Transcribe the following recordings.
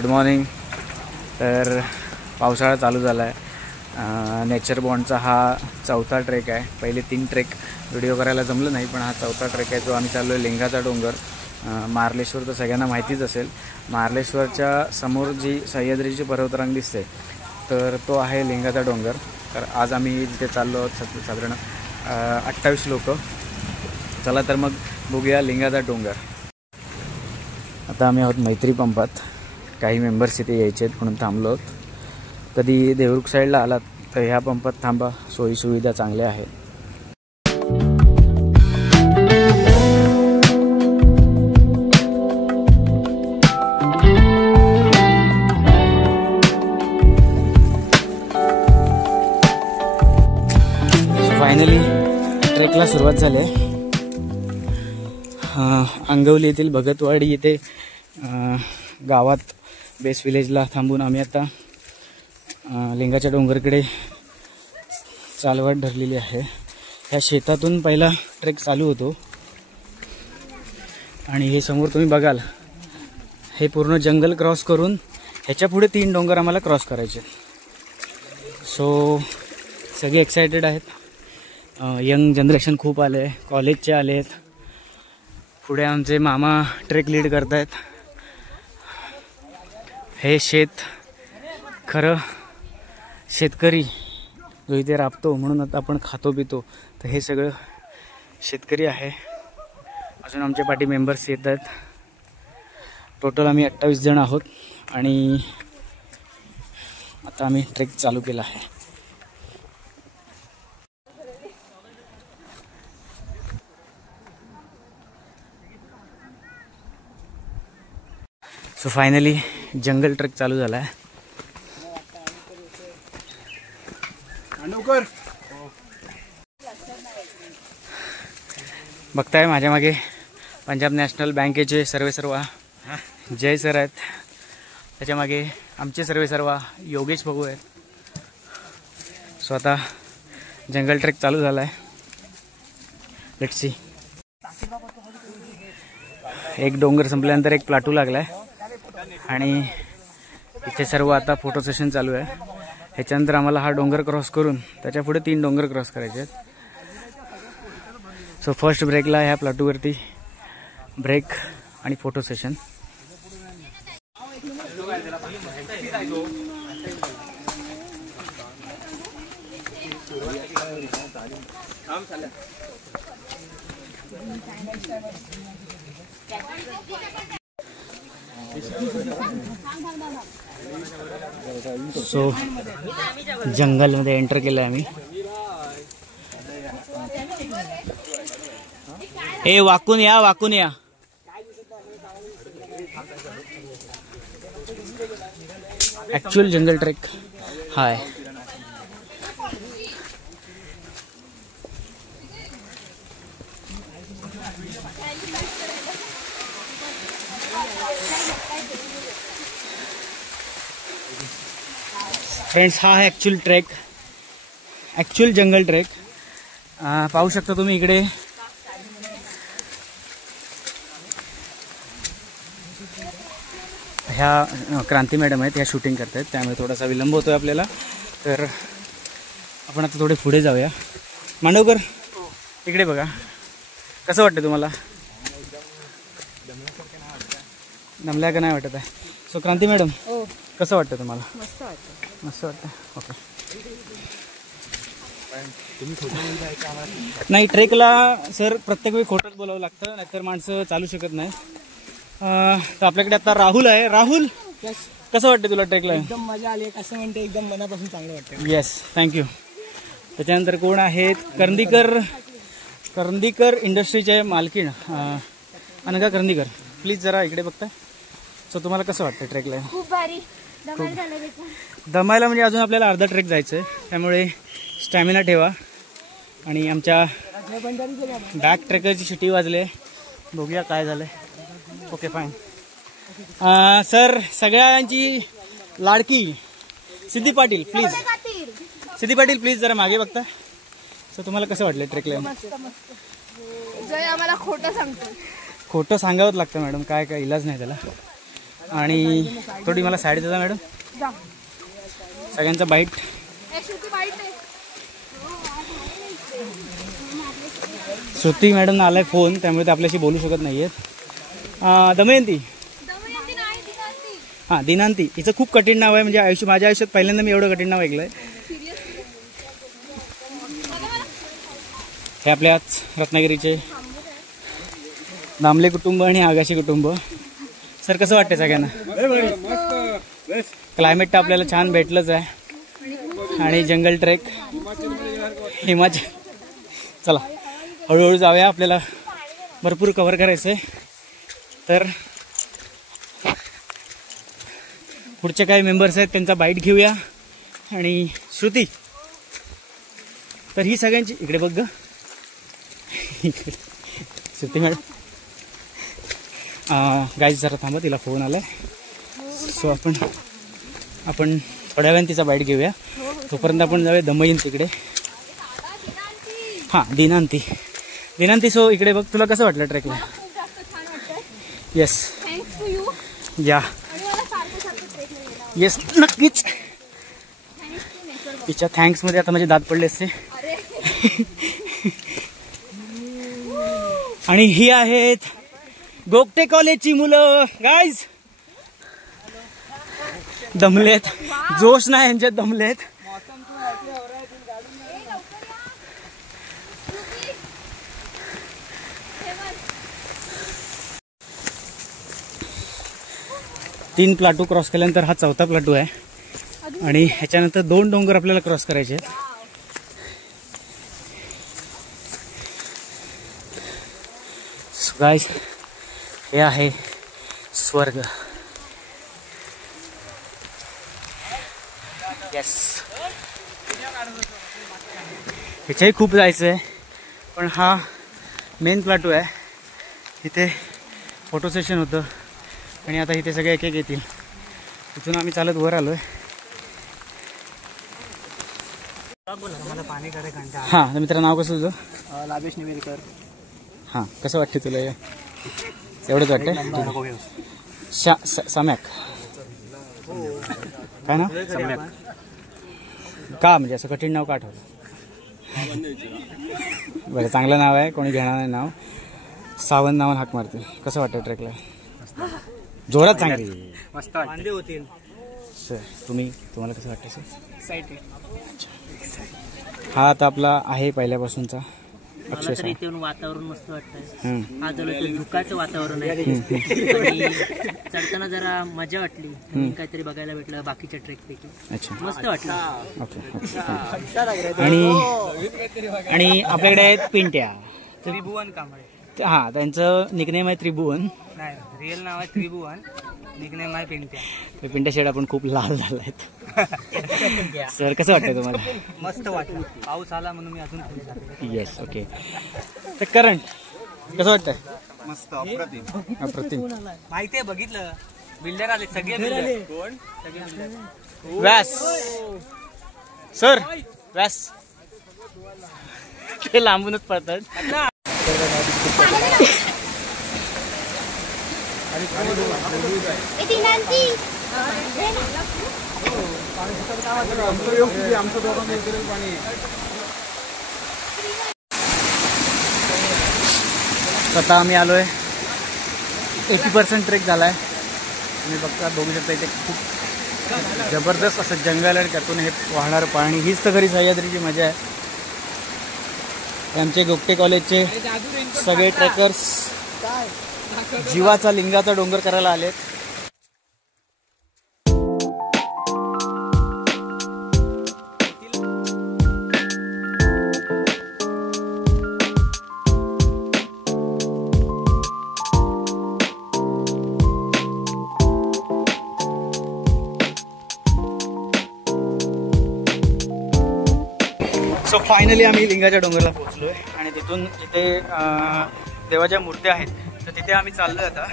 Good morning. तर पावसाळा चालू झाला आहे। नेचर बॉन्डचा हा चौथा ट्रेक आहे। पहिले 3 ट्रेक व्हिडिओ करायला जमलं नाही, पण हा चौथा ट्रेक आहे जो आम्ही चाललो आहे लिंगाचा डोंगर। मार्लेश्वर तर सगळ्यांना माहितीच असेल। मार्लेश्वरच्या समोर जी सह्याद्रीची पर्वतरांग दिसते तर तो आहे लिंगाचा डोंगर। तर आज आम्ही तिथे चाललो आहोत साधारण 28 लोक। चला तर मग बघूया लिंगाचा डोंगर। आता आम्ही आहोत मैत्री पंपात। काही मेंबर्स इथे यायचे आहेत म्हणून थांबलो आहोत। कधी देवरुख साईडला आलात तर ह्या पंपात थांबा, सोयी सुविधा चांगल्या आहेत। फायनली ट्रेकला सुरुवात झाली आहे। अंगवली येथील भगतवाडी येथे गावात बेस विलेजला थांबून आम्ही आता लिंगाच्या डोंगरकडे चालवाट धरलेली आहे। ह्या शेतातून पहिला ट्रेक चालू होतो आणि हे समोर तुम्ही बघाल हे पूर्ण जंगल क्रॉस करून ह्याच्या पुढे 3 डोंगर आम्हाला क्रॉस करायचे। सो सगळे एक्सायटेड आहेत। यंग जनरेशन खूप आले, कॉलेजचे आलेत। पुढे आमचे मामा ट्रेक लीड करत आहेत। हे शेत खरं शेतकरी जो इथे राबतो म्हणून आता आपण खातो पितो, तर हे सगळं शेतकरी आहे। अजून आमच्या पाठी मेंबर्स येत आहेत। टोटल आम्ही 28 जण आहोत आणि आता आम्ही ट्रेक चालू केला आहे। सो फायनली जंगल ट्रेक चालू झाला आहे। बघताय माझ्या मागे पंजाब नॅशनल बँकेचे सर्वेसर्वा जय सर आहेत। त्याच्या मागे आमचे सर्वेसर्वा योगेश भाऊ आहेत। सो आता जंगल ट्रेक चालू झाला आहे। Let's see. एक डोंगर संपल्यानंतर एक प्लाटू लागलाय आणि इथे सर्व आता फोटो सेशन चालू आहे। ह्याच्यानंतर आम्हाला हा डोंगर क्रॉस करून त्याच्या पुढे 3 डोंगर क्रॉस करायचे आहेत। सो फर्स्ट ब्रेकला ह्या प्लाटूवरती ब्रेक आणि फोटो सेशन। सो जंगलमध्ये एंटर केलं आम्ही। हे वाकून या, वाकून या। ऍक्च्युअल जंगल ट्रेक हाय। फ्रेंड्स हा आहे ॲक्च्युअल ट्रेक, ॲक्च्युअल जंगल ट्रेक। पाहू शकता तुम्ही इकडे ह्या क्रांती मॅडम आहेत, ह्या शूटिंग करत आहेत, त्यामुळे थोडासा विलंब होतोय आपल्याला। तर आपण आता थोडे पुढे जाऊया। मांडवकर इकडे बघा, कसं वाटतं तुम्हाला? दमल्या का नाही वाटत आहे? सो क्रांती मॅडम कसं वाटतं तुम्हाला? मस्त वाटतं। मस्त वाटतं, ओके। नाही ट्रेकला सर प्रत्येक वेळी खोटंच बोलावं लागतं, नाहीतर माणसं चालू शकत नाही। तर आपल्याकडे आता राहुल आहे। राहुल कसं वाटतं तुला ट्रेकला? एकदम मजा आली, कसं म्हणते एकदम मनापासून चांगलं वाटतं। Yes, thank you. त्याच्यानंतर कोण आहेत? करंदीकर इंडस्ट्रीचे मालकीण अनघा करंदीकर, प्लीज जरा इकडे बघताय। सो तुम्हाला कसं वाटतं ट्रेकला? खूप भारी। दमायला म्हणजे अजून आपल्याला अर्धा ट्रेक जायचं आहे, त्यामुळे स्टॅमिना ठेवा। आणि आमच्या बॅक ट्रेकरची शिटी वाजले, बघूया काय झालंय। Okay fine. सर सगळ्यांची लाडकी सिद्धी पाटील प्लीज, सिद्धी पाटील प्लीज जरा मागे बघता। सो तुम्हाला कसं वाटलं ट्रेकला? जय आम्हाला खोटं सांगतो। खोटं सांगावंच लागतं मॅडम, काय काय इलाज नाही त्याला। आणि थोडी मला साईड देता मॅडम. सगळ्यांचा बाईट. श्रुती मॅडमना आलाय फोन, त्यामुळे ते आपल्याशी बोलू शकत नाहीयेत. दमयंती. हां, दिनांती. हिचं खूप कठीण नाव आहे, म्हणजे माझ्या आयुष्यात पहिल्यांदा मी एवढं कठीण नाव ऐकलंय. हे आपल्याच रत्नागिरीचे दामले कुटुंब आणि आगाशी कुटुंब. सर कसं वाटतंय सगळ्यांना? क्लायमेट तर आपल्याला छान भेटलंच आहे आणि जंगल ट्रेक हिमाचल. चला हळूहळू जाऊया, आपल्याला भरपूर कव्हर करायचं आहे. तर पुढचे काही मेंबर्स आहेत त्यांचा बाईट घेऊया. आणि श्रुती, तर ही सगळ्यांची इकडे बघ ग श्रुती मॅडम. गाईज जरा थांबा, तिला फोन आलाय. सो आपण थोड्या वेळाने तिचा बाईट घेऊया. तोपर्यंत आपण जाऊया दमयंतीकडे. हां, दिनांती. सो इकडे बघ, तुला कसं वाटलं ट्रेकला? येस या येस नक्कीच. तिच्या थँक्समध्ये आता माझे दात पडले असते. आणि ही आहेत गोगटे कॉलेजची मुलं. गाईज दमलेत, जोश नाही यांच्यात, दमलेत. तीन प्लाटू क्रॉस केल्यानंतर हा चौथा प्लाटू आहे. आणि ह्याच्यानंतर 2 डोंगर आपल्याला क्रॉस करायचे आहेत. गाईस हे आहे स्वर्ग. येस, ह्याच्याही खूप जायचं आहे, पण हा मेन प्लाटू आहे. इथे फोटो सेशन होतं आणि आता इथे सगळे एक एक येतील. तिथून आम्ही चालत वर आलोय. हां, तर मित्र नाव कसं तुझं? लाभेश निवेदकर. हां, कसं वाटतं तुला? एवढंच वाटतं. सम्यक काय ना? सम्यक का, म्हणजे असं कठीण नाव का आठवलं? बरं, चांगलं नाव आहे, कोणी घेणार नाही नाव. सावंत नावानं हाक मारते. कसं वाटतं ट्रेकला? जोरात चांगली मस्त होतील सर. तुम्हाला कसं वाटतं सर? हा आता आपला आहे पहिल्यापासूनचा. मला तर इथे वातावरण मस्त वाटतंय. हा जरा धुकाचं वातावरण आहे आणि चढताना जरा मजा वाटली. काहीतरी बघायला भेटलं बाकीच्या ट्रेक पैकी. अच्छा, मस्त वाटलं. आणि आपल्याकडे आहेत पिंट्या, त्रिभुवन कांबळे. हा, त्यांचं निकनेम आहे त्रिभुवन. नाही, रिअल नाव आहे त्रिभुवन, निकनेम आहे पिंट्या. तर पिंट्या शेड आपण खूप लाल झालायत. सर कसं वाटतंय तुम्हाला? मस्त वाटलं, पाऊस आला म्हणून मी अजून. Yes, okay. तर करण कसं वाटतंय? मस्त, अप्रतिम. अप्रतिम. माहितीये, बघितलं, बिल्डर आले सगळे. कोण? सगळे व्यास सर, व्यास ते लांबूनच पडतात. आता आम्ही आलोय, 80% ट्रेक झालाय. तुम्ही बघू शकता इथे खूप जबरदस्त असं जंगल आहे, त्यातून हे वाहणारं पाणी. हीच तर खरी सह्याद्रीची मजा आहे. आमचे गोगटे कॉलेजचे सगळे ट्रेकर्स जीवाचा लिंगाचा डोंगर करायला आलेत. सो फायनली आम्ही लिंगाच्या डोंगरला पोहोचलोय आणि तिथून इथे देवाच्या मूर्त्या आहेत, तर तिथे आम्ही चाललोय आता.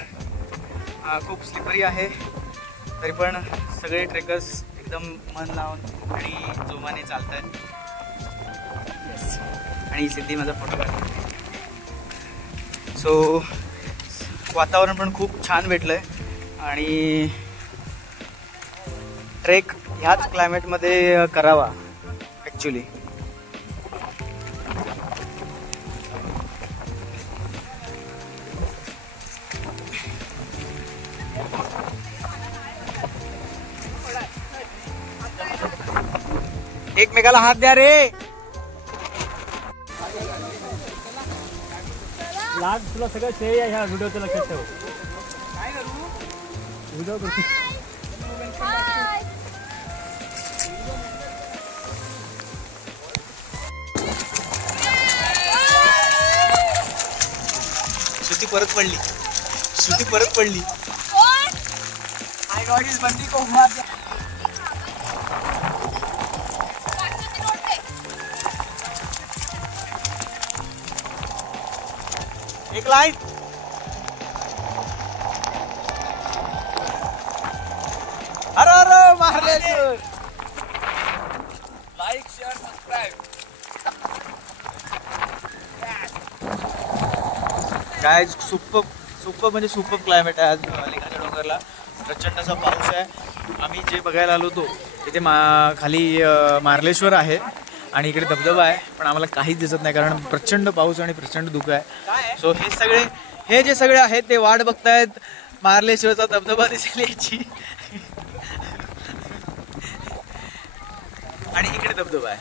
खूप स्लिपरी आहे, तरी पण सगळे ट्रेकर्स एकदम मन लावून आणि जोमाने चालत आहेत. आणि सिद्धी माझा फोटो काढतो. सो वातावरण पण खूप छान भेटलं आहे आणि ट्रेक ह्याच क्लायमेटमध्ये करावा ॲक्च्युली. एकमेकाला हात द्या रे. लाज तुला सगळं श्रेय ह्या व्हिडिओचं लक्षात ठेव. व्हिडिओ श्रुती परत पडली. श्रुती परत पडली. बंदी को एक लाइन. अरे अरे मारले. Like share subscribe. काय सुपर म्हणजे सुपर क्लायमेट आहे आज लिंगाच्या डोंगरला. प्रचंड असा पाऊस आहे. आम्ही जे बघायला आलो होतो तिथे खाली मार्लेश्वर आहे आणि इकडे धबधबा आहे, पण आम्हाला काहीच दिसत नाही कारण प्रचंड पाऊस आणि प्रचंड धुकं आहे. सो हे जे सगळे आहेत ते वाट बघतायत मार्लेश्वरचा धबधबा दिसेल याची. आणि इकडे धबधबा आहे,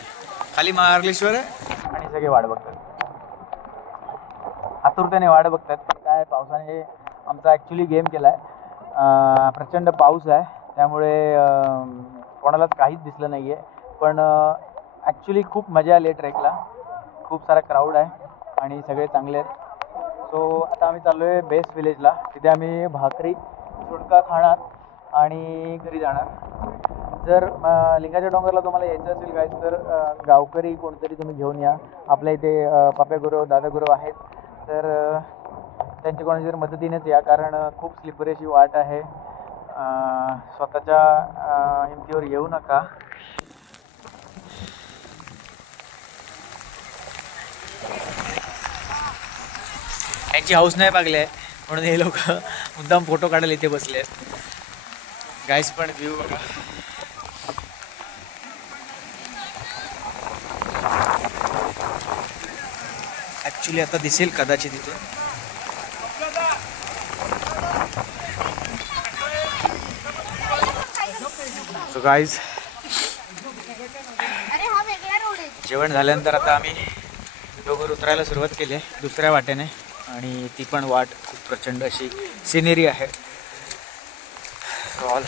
खाली मार्लेश्वर आहे आणि सगळे वाट बघतात, आतुरतेने वाट बघतात. काय पावसाने आमचा ॲक्च्युली गेम केला आहे. प्रचंड पाऊस आहे त्यामुळे कोणालाच काहीच दिसलं नाही आहे, पण ॲक्च्युली खूप मजा आली आहे ट्रेकला. खूप सारा क्राऊड आहे आणि सगळे चांगले आहेत. सो आता आम्ही चाललो आहे बेस्ट विलेजला. तिथे आम्ही भाकरी सुडका खाणार आणि घरी जाणार. जर लिंगाच्या डोंगरला तुम्हाला यायचं असेल गाईज तर गावकरी कोणतरी तुम्ही घेऊन या. आपल्या इथे पाप्या गुरु दादा गुरु आहेत तर त्यांच्या कोणाच्या जर मदतीनेच या, कारण खूप स्लिपरी अशी वाट आहे. स्वतःच्या हिमतीवर येऊ नका. यांची हाऊस नाही पागली आहे म्हणून हे लोक मुद्दाम फोटो काढायला इथे बसले आहेत. गाईस पण व्ह्यू बघा. ॲक्च्युली आता दिसेल कदाचित इथे. सो गाईज जेवण झाल्यानंतर आता आम्ही डोंगर उतरायला सुरुवात केली आहे दुसऱ्या वाटेने आणि ती पण वाट खूप प्रचंड अशी सिनेरी आहे. ऑल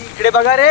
इकडे बघा रे.